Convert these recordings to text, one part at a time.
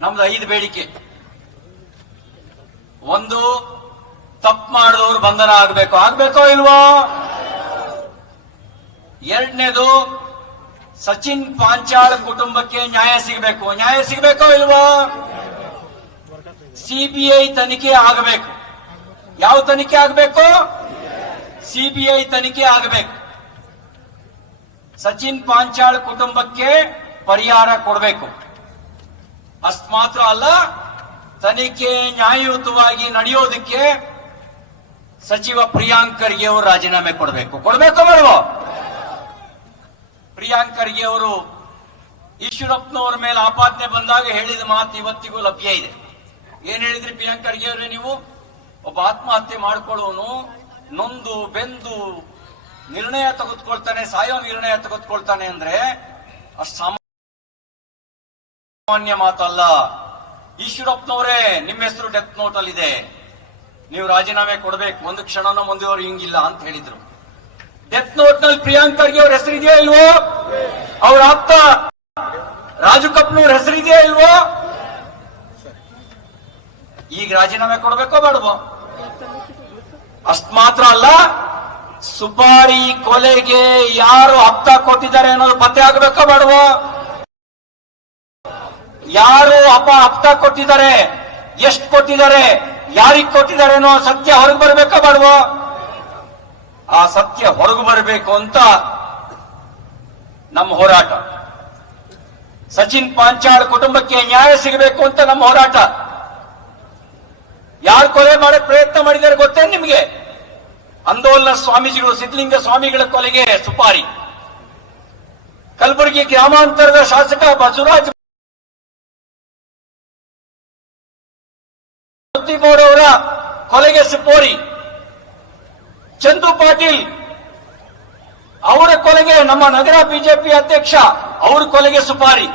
ನಮ್ದು ಐದು ಬೇಡಿಕೆ. ಒಂದು, ತಪ್ಪು ಮಾಡಿದವರು ಬಂಧನ ಆಗಬೇಕು. ಆಗ್ಬೇಕೋ ಇಲ್ವೋ? ಎರಡನೇದು, ಸಚಿನ್ ಪಾಂಚಾಳ್ ಕುಟುಂಬಕ್ಕೆ ನ್ಯಾಯ ಸಿಗಬೇಕು. ನ್ಯಾಯ ಸಿಗಬೇಕೋ ಇಲ್ವೋ? ಸಿಬಿಐ ತನಿಖೆ ಆಗಬೇಕು. ಯಾವ ತನಿಖೆ ಆಗಬೇಕು? ಸಿಬಿಐ ತನಿಖೆ ಆಗಬೇಕು. ಸಚಿನ್ ಪಾಂಚಾಳ್ ಕುಟುಂಬಕ್ಕೆ ಪರಿಹಾರ ಕೊಡಬೇಕು. ಅಷ್ಟು ಮಾತ್ರ ಅಲ್ಲ, ತನಿಖೆ ನ್ಯಾಯಯುತವಾಗಿ ನಡೆಯೋದಕ್ಕೆ ಸಚಿವ ಪ್ರಿಯಾಂಕ್ ಖರ್ಗೆ ಅವರು ರಾಜೀನಾಮೆ ಕೊಡಬೇಕು. ಕೊಡಬೇಕು ಬೇಡವೋ ಪ್ರಿಯಾಂಕ್ ಖರ್ಗೆ ಅವರು ಈಶ್ವರಪ್ಪನವರ ಮೇಲೆ ಆಪಾದನೆ ಬಂದಾಗ ಹೇಳಿದ ಮಾತು ಇವತ್ತಿಗೂ ಲಭ್ಯ ಇದೆ. ಏನ್ ಹೇಳಿದ್ರಿ ಪ್ರಿಯಾಂಕ್ ಖರ್ಗೆ ಅವರೇ ನೀವು? ಒಬ್ಬ ಆತ್ಮಹತ್ಯೆ ಮಾಡ್ಕೊಳ್ಳೋನು, ನೊಂದು, ಬೆಂದು ನಿರ್ಣಯ ತೆಗೆದುಕೊಳ್ತಾನೆ, ಸಾಯೋ ನಿರ್ಣಯ ತೆಗೆದುಕೊಳ್ತಾನೆ ಅಂದ್ರೆ ಅಷ್ಟು ಸಾಮಾನ್ಯ ಮಾತಲ್ಲ, ಈಶ್ವರಪ್ಪನವರೇ, ನಿಮ್ಮ ಹೆಸರು ಡೆತ್ ನೋಟ್ ಅಲ್ಲಿ ಇದೆ ನೀವು ರಾಜೀನಾಮೆ ಕೊಡಬೇಕು, ಒಂದು ಕ್ಷಣನೂ ಮುಂದೆಯವರು ಹಿಂಗಿಲ್ಲ ಅಂತ ಹೇಳಿದ್ರು. ಡೆತ್ ನೋಟ್ನಲ್ಲಿ ಪ್ರಿಯಾಂಕ್ ಖರ್ಗೆ ಅವ್ರ ಹೆಸರು ಇದೆಯಾ ಇಲ್ವೋ? ಅವ್ರ ಆಪ್ತ ರಾಜು ಕಪ್ನವ್ರ ಹೆಸರು ಇದೆಯಾ ಇಲ್ವೋ? ಈಗ ರಾಜೀನಾಮೆ ಕೊಡಬೇಕೋ ಬೇಡವೋ? ಅಷ್ಟ್ ಮಾತ್ರ ಅಲ್ಲ, ಸುಪಾರಿ ಕೊಲೆಗೆ ಯಾರು ಹಪ್ತ ಕೊಟ್ಟಿದ್ದಾರೆ ಅನ್ನೋದು ಪತ್ತೆ ಆಗ್ಬೇಕೋ ಬೇಡವೋ? ಯಾರು ಅಪ್ಪ ಅಪ್ತ ಕೊಟ್ಟಿದ್ದಾರೆ, ಎಷ್ಟು ಕೊಟ್ಟಿದ್ದಾರೆ, ಯಾರಿಗ್ ಕೊಟ್ಟಿದ್ದಾರೆ ಅನ್ನೋ ಸತ್ಯ ಹೊರಗೆ ಬರ್ಬೇಕಾ ಬಾಡುವ ಆ ಸತ್ಯ ಹೊರಗೆ ಬರಬೇಕು ಅಂತ ನಮ್ಮ ಹೋರಾಟ. ಸಚಿನ್ ಪಾಂಚಾಳ್ ಕುಟುಂಬಕ್ಕೆ ನ್ಯಾಯ ಸಿಗಬೇಕು ಅಂತ ನಮ್ಮ ಹೋರಾಟ. ಯಾರು ಕೊಲೆ ಮಾಡಕ್ ಪ್ರಯತ್ನ ಮಾಡಿದ್ದಾರೆ ಗೊತ್ತೇ ನಿಮಗೆ? ಅಂದೋಲ್ಲ ಸ್ವಾಮೀಜಿಗಳು, ಸಿದ್ಧಲಿಂಗ ಸ್ವಾಮಿಗಳ ಕೊಲೆಗೆ ಸುಪಾರಿ. ಕಲಬುರಗಿ ಗ್ರಾಮಾಂತರದ ಶಾಸಕ ಬಸವರಾಜ್ ಕೊಲೆಗೆ ಪೋರಿ ಚಂದು ಪಾಟೀಲ್ ಅವರ ಕೊಲೆಗೆ ನಮ್ಮ ನಗರ ಬಿಜೆಪಿ ಅಧ್ಯಕ್ಷ ಅವರ ಕೊಲೆಗೆ ಸುಪಾರಿ.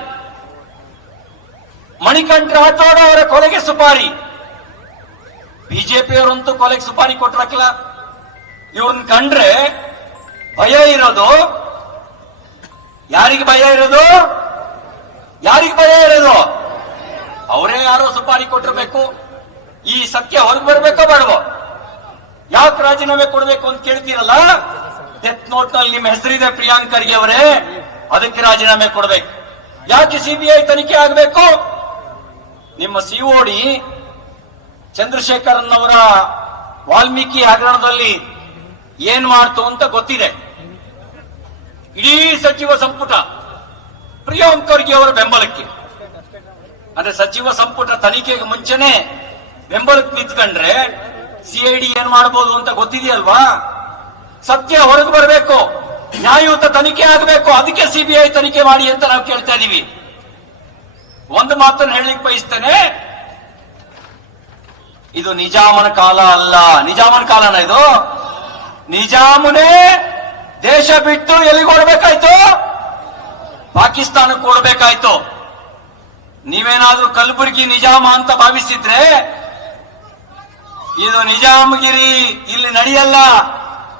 ಮಣಿಕಂಠ ರಾಠೋಡ್ ಅವರ ಕೊಲೆಗೆ ಸುಪಾರಿ. ಬಿಜೆಪಿಯವರಂತೂ ಕೊಲೆಗೆ ಸುಪಾರಿ ಕೊಟ್ಟಿರಕ್ಕಿಲ್ಲ. ಇವ್ರನ್ನ ಕಂಡ್ರೆ ಭಯ ಇರೋದು. ಯಾರಿಗೆ ಭಯ ಇರೋದು? ಯಾರಿಗೆ ಭಯ ಇರೋದು? ಅವರೇ ಯಾರೋ ಸುಪಾರಿ ಕೊಟ್ಟಿರ್ಬೇಕು. ಈ ಸತ್ಯ ಹೊರಗೆ ಬರ್ಬೇಕೋ ಬೇಡವೋ? ಯಾಕೆ ರಾಜೀನಾಮೆ ಕೊಡಬೇಕು ಅಂತ ಕೇಳ್ತೀರಲ್ಲ? ಡೆತ್ ನೋಟ್ನಲ್ಲಿ ನಿಮ್ಮ ಹೆಸರಿದೆ ಪ್ರಿಯಾಂಕ್ ಖರ್ಗೆ ಅವರೇ. ಅದಕ್ಕೆ ರಾಜೀನಾಮೆ ಕೊಡಬೇಕು. ಯಾಕೆ ಸಿಬಿಐ ತನಿಖೆ ಆಗಬೇಕು? ನಿಮ್ಮ ಸಿಒಡಿ ಚಂದ್ರಶೇಖರನ್ ಅವರ ವಾಲ್ಮೀಕಿ ಹಗರಣದಲ್ಲಿ ಏನ್ ಮಾಡ್ತು ಅಂತ ಗೊತ್ತಿದೆ. ಇಡೀ ಸಚಿವ ಸಂಪುಟ ಪ್ರಿಯಾಂಕ್ ಖರ್ಗೆ ಅವರ ಬೆಂಬಲಕ್ಕೆ. ಅಂದ್ರೆ ಸಚಿವ ಸಂಪುಟ ತನಿಖೆಗೆ ಮುಂಚೆನೆ ಬೆಂಬಲಕ್ಕೆ ನಿಂತ್ಕೊಂಡ್ರೆ ಸಿಐಡಿ ಏನ್ ಮಾಡಬಹುದು ಅಂತ ಗೊತ್ತಿದೆಯಲ್ವಾ? ಸತ್ಯ ಹೊರಗೆ ಬರಬೇಕು. ನ್ಯಾಯಯುತ ತನಿಖೆ ಆಗಬೇಕು. ಅದಕ್ಕೆ ಸಿಬಿಐ ತನಿಖೆ ಮಾಡಿ ಅಂತ ನಾವು ಕೇಳ್ತಾ ಇದೀವಿ. ಒಂದು ಮಾತನ್ನು ಹೇಳಲಿಕ್ಕೆ ಬಯಸ್ತೇನೆ. ಇದು ನಿಜಾಮನ ಕಾಲ ಅಲ್ಲ. ನಿಜಾಮನ ಕಾಲನ ಇದು? ನಿಜಾಮನೇ ದೇಶ ಬಿಟ್ಟು ಎಲ್ಲಿಗೆ ಓಡಬೇಕಾಯ್ತು ಪಾಕಿಸ್ತಾನಕ್ಕೆ ಓಡಬೇಕಾಯ್ತು ನೀವೇನಾದ್ರೂ ಕಲಬುರಗಿ ನಿಜಾಮ ಅಂತ ಭಾವಿಸಿದ್ರೆ ಇದು ನಿಜಾಮಗಿರಿ. ಇಲ್ಲಿ ನಡೆಯಲ್ಲ.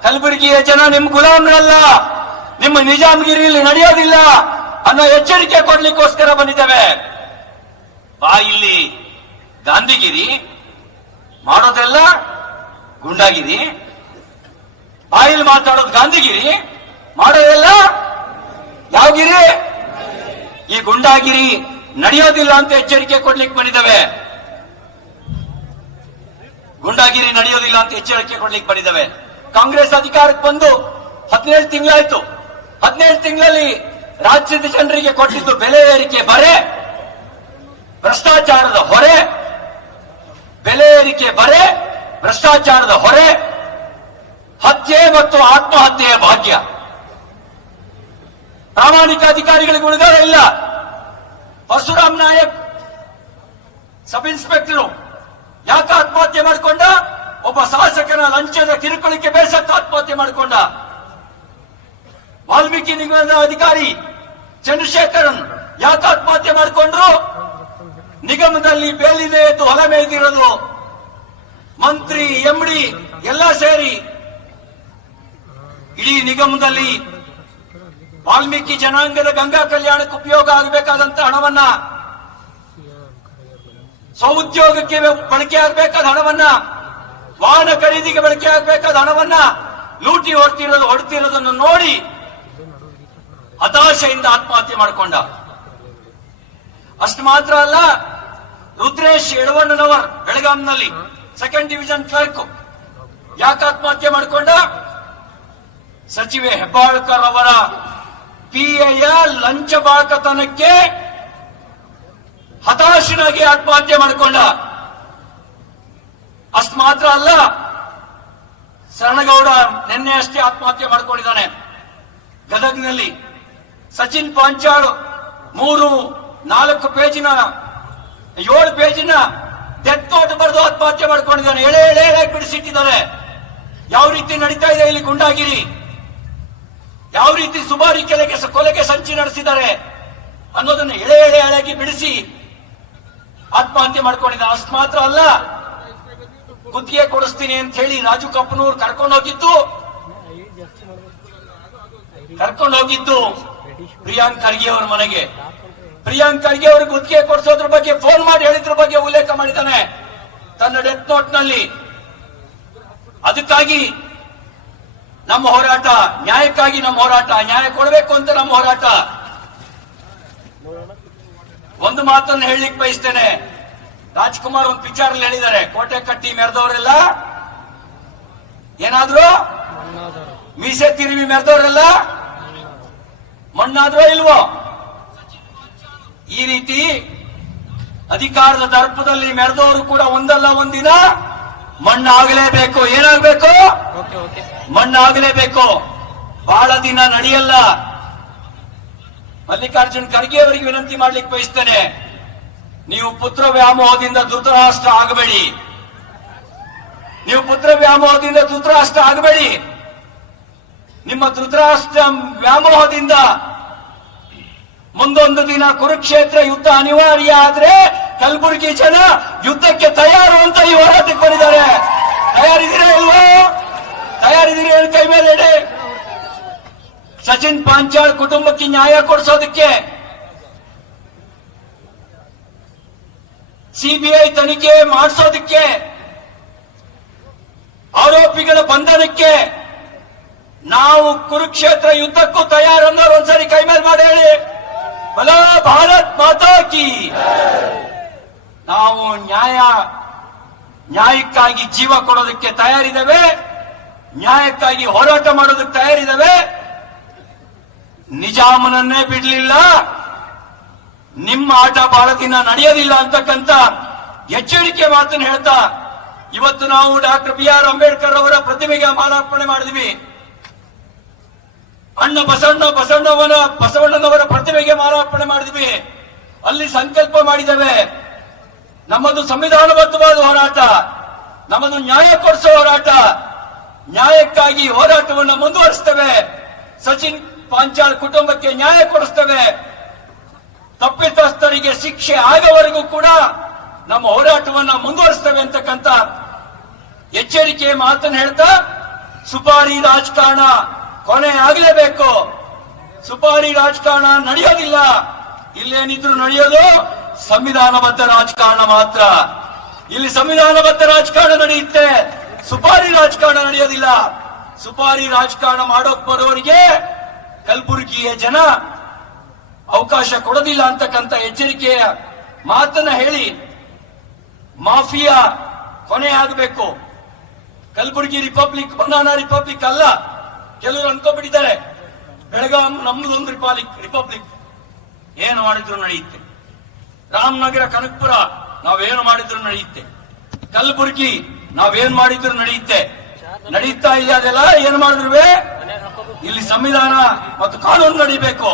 ಕಲಬುರಗಿಯ ಜನ ನಿಮ್ ಗುಲಾಮರಲ್ಲ. ನಿಮ್ಮ ನಿಜಾಮಗಿರಿ ಇಲ್ಲಿ ನಡೆಯೋದಿಲ್ಲ. ಅನ್ನೋ ಎಚ್ಚರಿಕೆ ಕೊಡ್ಲಿಕ್ಕೋಸ್ಕರ ಬಂದಿದ್ದೇವೆ. ಬಾ ಇಲ್ಲಿ. ಗಾಂಧಿಗಿರಿ. ಮಾಡೋದೆಲ್ಲ ಗುಂಡಾಗಿರಿ. ಬಾಯಿಲ್ ಮಾತಾಡೋದು ಗಾಂಧಿಗಿರಿ. ಮಾಡೋದೆಲ್ಲ ಯಾವಗಿರಿ? ಈ ಗುಂಡಾಗಿರಿ. ನಡೆಯೋದಿಲ್ಲ ಅಂತ ಎಚ್ಚರಿಕೆ ಕೊಡ್ಲಿಕ್ಕೆ ಬಂದಿದ್ದೇವೆ. ಗುಂಡಾಗಿರಿ ನಡೆಯೋದಿಲ್ಲ ಅಂತ ಎಚ್ಚರಿಕೆ ಕೊಡ್ಲಿಕ್ಕೆ ಬಂದಿದ್ದಾವೆ. ಕಾಂಗ್ರೆಸ್ ಅಧಿಕಾರಕ್ಕೆ ಬಂದು ಹದಿನೇಳು ತಿಂಗಳಾಯ್ತು. ಹದಿನೇಳು ತಿಂಗಳಲ್ಲಿ ರಾಜ್ಯದ ಜನರಿಗೆ ಕೊಟ್ಟಿದ್ದು ಬೆಲೆ ಏರಿಕೆ ಬರೆ, ಭ್ರಷ್ಟಾಚಾರದ ಹೊರೆ, ಬೆಲೆ ಏರಿಕೆ ಬರೆ, ಭ್ರಷ್ಟಾಚಾರದ ಹೊರೆ, ಹತ್ಯೆ ಮತ್ತು ಆತ್ಮಹತ್ಯೆಯ ಭಾಗ್ಯ. ಪ್ರಾಮಾಣಿಕ ಅಧಿಕಾರಿಗಳಿಗೆ ಉಳಿದಾರ ಇಲ್ಲ ಪರಶುರಾಮ್ ನಾಯಕ್, ಸಬ್ ಇನ್ಸ್ಪೆಕ್ಟರ್ ಯಾಕೆ ಆತ್ಮಹತ್ಯೆ ಮಾಡಿಕೊಂಡ? ಒಬ್ಬ ಶಾಸಕನ ಲಂಚದ ಕಿರುಕುಳಕ್ಕೆ ಬೇಸತ್ತು ಆತ್ಮಹತ್ಯೆ ಮಾಡಿಕೊಂಡ. ವಾಲ್ಮೀಕಿ ನಿಗಮದ ಅಧಿಕಾರಿ ಚಂದ್ರಶೇಖರನ್ ಯಾಕೆ ಆತ್ಮಹತ್ಯೆ ಮಾಡಿಕೊಂಡ್ರು? ನಿಗಮದಲ್ಲಿ ಬೇಲಿದೆ ಎಂದು ಹೊಲ ಮೇಯ್ದಿರೋದು. ಮಂತ್ರಿ, ಎಂಡಿ ಎಲ್ಲ ಸೇರಿ ಇಡೀ ನಿಗಮದಲ್ಲಿ ವಾಲ್ಮೀಕಿ ಜನಾಂಗದ ಗಂಗಾ ಕಲ್ಯಾಣಕ್ಕೆ ಉಪಯೋಗ ಆಗಬೇಕಾದಂತ ಹಣವನ್ನ ಸ್ವಉದ್ಯೋಗಕ್ಕೆ ಬಳಕೆ ಆಗ್ಬೇಕಾದ ಹಣವನ್ನ, ವಾಹನ ಖರೀದಿಗೆ ಬಳಕೆ ಆಗ್ಬೇಕಾದ ಹಣವನ್ನ ಲೂಟಿ ಹೊಡ್ತಿರೋದು, ಹೊಡ್ತಿರೋದನ್ನು ನೋಡಿ ಹತಾಶೆಯಿಂದ ಆತ್ಮಹತ್ಯೆ ಮಾಡಿಕೊಂಡ. ಅಷ್ಟು ಮಾತ್ರ ಅಲ್ಲ, ರುದ್ರೇಶ್ ಯಡವಣ್ಣನವರ್ ಬೆಳಗಾಂನಲ್ಲಿ ಸೆಕೆಂಡ್ ಡಿವಿಷನ್ ಕ್ಲರ್ಕ್ ಯಾಕೆ ಆತ್ಮಹತ್ಯೆ ಮಾಡಿಕೊಂಡ? ಸಚಿವೆ ಹೆಬ್ಬಾಳ್ಕರ್ ಅವರ ಪಿಎಯ ಲಂಚ ಬಾಕತನಕ್ಕೆ ಹತಾಶನಾಗಿ ಆತ್ಮಹತ್ಯೆ ಮಾಡಿಕೊಂಡ. ಅಷ್ಟು ಮಾತ್ರ ಅಲ್ಲ, ಶರಣಗೌಡ ನಿನ್ನೆ ಅಷ್ಟೇ ಆತ್ಮಹತ್ಯೆ ಮಾಡಿಕೊಂಡಿದ್ದಾನೆ. ಗದಗ್ನಲ್ಲಿ ಸಚಿನ್ ಪಾಂಚಾಳ್ ಮೂರು, ನಾಲ್ಕು ಪೇಜಿನ, ಏಳು ಪೇಜಿನ ಡೆತ್ ನೋಟ್ ಬರೆದು ಆತ್ಮಹತ್ಯೆ ಮಾಡ್ಕೊಂಡಿದ್ದಾನೆ. ಎಳೆ ಎಳೆ ಎಳೆ ಬಿಡಿಸಿಟ್ಟಿದ್ದಾರೆ ಯಾವ ರೀತಿ ನಡೀತಾ ಇದೆ ಇಲ್ಲಿ ಗುಂಡಾಗಿರಿ? ಯಾವ ರೀತಿ ಸುಮಾರಿ ಕೆಲಗೆ ಕೊಲೆಗೆ ಸಂಚಿ ನಡೆಸಿದ್ದಾರೆ ಅನ್ನೋದನ್ನ ಎಳೆ ಎಳೆ ಎಳೆಗೆ ಬಿಡಿಸಿ ಆತ್ಮಹತ್ಯೆ ಮಾಡ್ಕೊಂಡಿದ್ದ. ಅಷ್ಟು ಮಾತ್ರ ಅಲ್ಲ ಗುತ್ತಿಗೆ ಕೊಡಿಸ್ತೀನಿ ಅಂತ ಹೇಳಿ ರಾಜು ಕಪ್ಪನೂರ್ ಕರ್ಕೊಂಡು ಹೋಗಿದ್ದು. ಕರ್ಕೊಂಡು ಹೋಗಿದ್ದು ಪ್ರಿಯಾಂಕ್ ಖರ್ಗೆ ಅವ್ರ ಮನೆಗೆ. ಪ್ರಿಯಾಂಕ್ ಖರ್ಗೆ ಅವರು ಗುತ್ತಿಗೆ ಕೊಡಿಸೋದ್ರ ಬಗ್ಗೆ, ಫೋನ್ ಮಾಡಿ ಹೇಳಿದ್ರ ಬಗ್ಗೆ ಉಲ್ಲೇಖ ಮಾಡಿದ್ದಾನೆ. ತನ್ನ ಡೆತ್ ನೋಟ್ನಲ್ಲಿ. ಅದಕ್ಕಾಗಿ ನಮ್ಮ ಹೋರಾಟ, ನ್ಯಾಯಕ್ಕಾಗಿ ನಮ್ಮ ಹೋರಾಟ, ನ್ಯಾಯ ಕೊಡಬೇಕು ಅಂತ ನಮ್ಮ ಹೋರಾಟ. ಒಂದು ಮಾತನ್ನು ಹೇಳಲಿಕ್ಕೆ ಬಯಸ್ತೇನೆ. ರಾಜ್ಕುಮಾರ್ ಒಂದು ಪಿಕ್ಚರ್ ಅಲ್ಲಿ ಹೇಳಿದ್ದಾರೆ. ಕೋಟೆ ಕಟ್ಟಿ ಮೆರೆದವರೆಲ್ಲ ಏನಾದ್ರು? ಮೀಸೆ ತಿರುವಿ ಮೆರೆದವರೆಲ್ಲ ಮಣ್ಣಾದ್ರೂ ಇಲ್ವೋ? ಈ ರೀತಿ ಅಧಿಕಾರದ ದರ್ಪದಲ್ಲಿ ಮೆರೆದವರು ಕೂಡ ಒಂದಲ್ಲ ಒಂದಿನ ಮಣ್ಣಾಗಲೇಬೇಕು. ಏನಾಗಬೇಕು? ಮಣ್ಣಾಗಲೇಬೇಕು. ಬಹಳ ದಿನ ನಡೆಯಲ್ಲ. ಮಲ್ಲಿಕಾರ್ಜುನ್ ಖರ್ಗೆ ಅವರಿಗೆ ವಿನಂತಿ ಮಾಡ್ಲಿಕ್ಕೆ ಬಯಸ್ತೇನೆ. ನೀವು ಪುತ್ರ ವ್ಯಾಮೋಹದಿಂದ ಧೃತರಾಷ್ಟ್ರ ಆಗಬೇಡಿ. ನೀವು ಪುತ್ರ ವ್ಯಾಮೋಹದಿಂದ ಧೃತರಾಷ್ಟ್ರ ಆಗಬೇಡಿ. ನಿಮ್ಮ ಧೃತರಾಷ್ಟ್ರ ವ್ಯಾಮೋಹದಿಂದ ಮುಂದೊಂದು ದಿನ ಕುರುಕ್ಷೇತ್ರ ಯುದ್ಧ ಅನಿವಾರ್ಯ ಆದ್ರೆ ಕಲಬುರಗಿ ಜನ ಯುದ್ಧಕ್ಕೆ ತಯಾರು ಅಂತ ಈ ಹೋರಾಟಕ್ಕೆ ಬಂದಿದ್ದಾರೆ. ತಯಾರಿದ್ದೀರಾ ಇಲ್ವೋ? ತಯಾರಿದ್ದೀರಿ ಕೈ ಮೇಲೆ ಸಚಿನ್ ಪಾಂಚಾಳ್ ಕುಟುಂಬಕ್ಕೆ ನ್ಯಾಯ ಕೊಡಿಸೋದಕ್ಕೆ ಸಿಬಿಐ ತನಿಖೆ ಮಾಡಿಸೋದಕ್ಕೆ, ಆರೋಪಿಗಳ ಬಂಧನಕ್ಕೆ ನಾವು ಕುರುಕ್ಷೇತ್ರ ಯುದ್ಧಕ್ಕೂ ತಯಾರನ್ನೋರು ಒಂದ್ಸರಿ ಕೈ ಮೇಲೆ ಮಾಡಿ ಹೇಳಿ. ಬಲ ಭಾರತ್ ಮಾತಾ ಕಿ ನಾವು ನ್ಯಾಯ, ನ್ಯಾಯಕ್ಕಾಗಿ ಜೀವ ಕೊಡೋದಕ್ಕೆ ತಯಾರಿದ್ದೇವೆ, ನ್ಯಾಯಕ್ಕಾಗಿ ಹೋರಾಟ ಮಾಡೋದಕ್ಕೆ ತಯಾರಿದ್ದೇವೆ. ನಿಜಾಮನನ್ನೇ ಬಿಡಲಿಲ್ಲ. ನಿಮ್ಮ ಆಟ ಬಹಳ ದಿನ ನಡೆಯೋದಿಲ್ಲ ಅಂತಕ್ಕಂತ ಎಚ್ಚರಿಕೆ ಮಾತನ್ನು ಹೇಳ್ತಾ, ಇವತ್ತು ನಾವು ಡಾಕ್ಟರ್ ಬಿ ಆರ್ ಅಂಬೇಡ್ಕರ್ ಅವರ ಪ್ರತಿಮೆಗೆ ಮಾಲಾರ್ಪಣೆ ಮಾಡಿದ್ವಿ. ಅಣ್ಣ ಬಸವಣ್ಣ ಬಸವಣ್ಣವನ ಬಸವಣ್ಣನವರ ಪ್ರತಿಮೆಗೆ ಮಾಲಾರ್ಪಣೆ ಮಾಡಿದ್ವಿ. ಅಲ್ಲಿ ಸಂಕಲ್ಪ ಮಾಡಿದ್ದೇವೆ. ನಮ್ಮದು ಸಂವಿಧಾನಬದ್ಧವಾದ ಹೋರಾಟ, ನಮ್ಮದು ನ್ಯಾಯ ಕೊಡಿಸೋ ಹೋರಾಟ. ನ್ಯಾಯಕ್ಕಾಗಿ ಹೋರಾಟವನ್ನು ಮುಂದುವರಿಸ್ತೇವೆ. ಸಚಿನ್ ಪಾಂಚಾಳ್ ಕುಟುಂಬಕ್ಕೆ ನ್ಯಾಯ ಕೊಡಿಸ್ತೇವೆ. ತಪ್ಪಿತಸ್ಥರಿಗೆ ಶಿಕ್ಷೆ ಆಗವರೆಗೂ ಕೂಡ ನಮ್ಮ ಹೋರಾಟವನ್ನ ಮುಂದುವರಿಸ್ತೇವೆ ಅಂತಕ್ಕಂಥ ಎಚ್ಚರಿಕೆ ಮಾತನ್ನು ಹೇಳ್ತಾ, ಸುಪಾರಿ ರಾಜಕಾರಣ ಕೊನೆ ಆಗಲೇಬೇಕು. ಸುಪಾರಿ ರಾಜಕಾರಣ ನಡೆಯೋದಿಲ್ಲ. ಇಲ್ಲೇನಿದ್ರು ನಡೆಯೋದು ಸಂವಿಧಾನಬದ್ಧ ರಾಜಕಾರಣ ಮಾತ್ರ. ಇಲ್ಲಿ ಸಂವಿಧಾನಬದ್ಧ ರಾಜಕಾರಣ ನಡೆಯುತ್ತೆ. ಸುಪಾರಿ ರಾಜಕಾರಣ ನಡೆಯೋದಿಲ್ಲ. ಸುಪಾರಿ ರಾಜಕಾರಣ ಮಾಡೋಕ್ ಬರೋರಿಗೆ ಕಲಬುರಗಿಯ ಜನ ಅವಕಾಶ ಕೊಡೋದಿಲ್ಲ ಅಂತಕ್ಕಂಥ ಎಚ್ಚರಿಕೆಯ ಮಾತನ್ನ ಹೇಳಿ ಮಾಫಿಯಾ ಕೊನೆ ಆಗಬೇಕು. ಕಲಬುರಗಿ ರಿಪಬ್ಲಿಕ್, ಬನಾನಾ ರಿಪಬ್ಲಿಕ್ ಅಲ್ಲ, ಕೆಲವರು ಅನ್ಕೊಂಡ್ಬಿಟ್ಟಿದ್ದಾರೆ ಬೆಳಗಾಂ ನಮ್ಮದೊಂದು ರಿಪಬ್ಲಿಕ್ ರಿಪಬ್ಲಿಕ್. ಏನು ಮಾಡಿದ್ರು ನಡೆಯುತ್ತೆ. ರಾಮನಗರ, ಕನಕಪುರ, ನಾವೇನು ಮಾಡಿದ್ರು ನಡೆಯುತ್ತೆ. ಕಲಬುರಗಿ, ನಾವೇನ್ ಮಾಡಿದ್ರು ನಡೆಯುತ್ತೆ. ನಡೀತಾ ಇಲ್ಲ ಅದೆಲ್ಲ, ಏನ್ ಮಾಡಿದ್ರು ಇಲ್ಲಿ ಸಂವಿಧಾನ ಮತ್ತು ಕಾನೂನು ನಡಿಬೇಕು.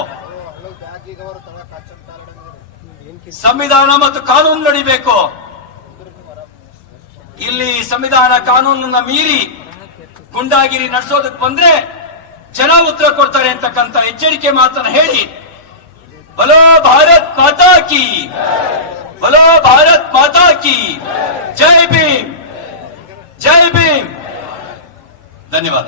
ಸಂವಿಧಾನ ಮತ್ತು ಕಾನೂನು ನಡಿಬೇಕು. ಇಲ್ಲಿ ಸಂವಿಧಾನ ಕಾನೂನನ್ನ ಮೀರಿ ಗುಂಡಾಗಿರಿ ನಡೆಸೋದಕ್ಕೆ ಬಂದ್ರೆ ಜನ ಉತ್ತರ ಕೊಡ್ತಾರೆ ಅಂತಕ್ಕಂಥ ಎಚ್ಚರಿಕೆ ಮಾತನ್ನ ಹೇಳಿ. ಬಲೋ ಭಾರತ್ ಮಾತಾ ಕಿ, ಬಲೋ ಭಾರತ್ ಮಾತಾ ಕಿ, ಜೈ ಭೀಮ್ ಜೈ ಭೀಮ್. ಧನ್ಯವಾದ.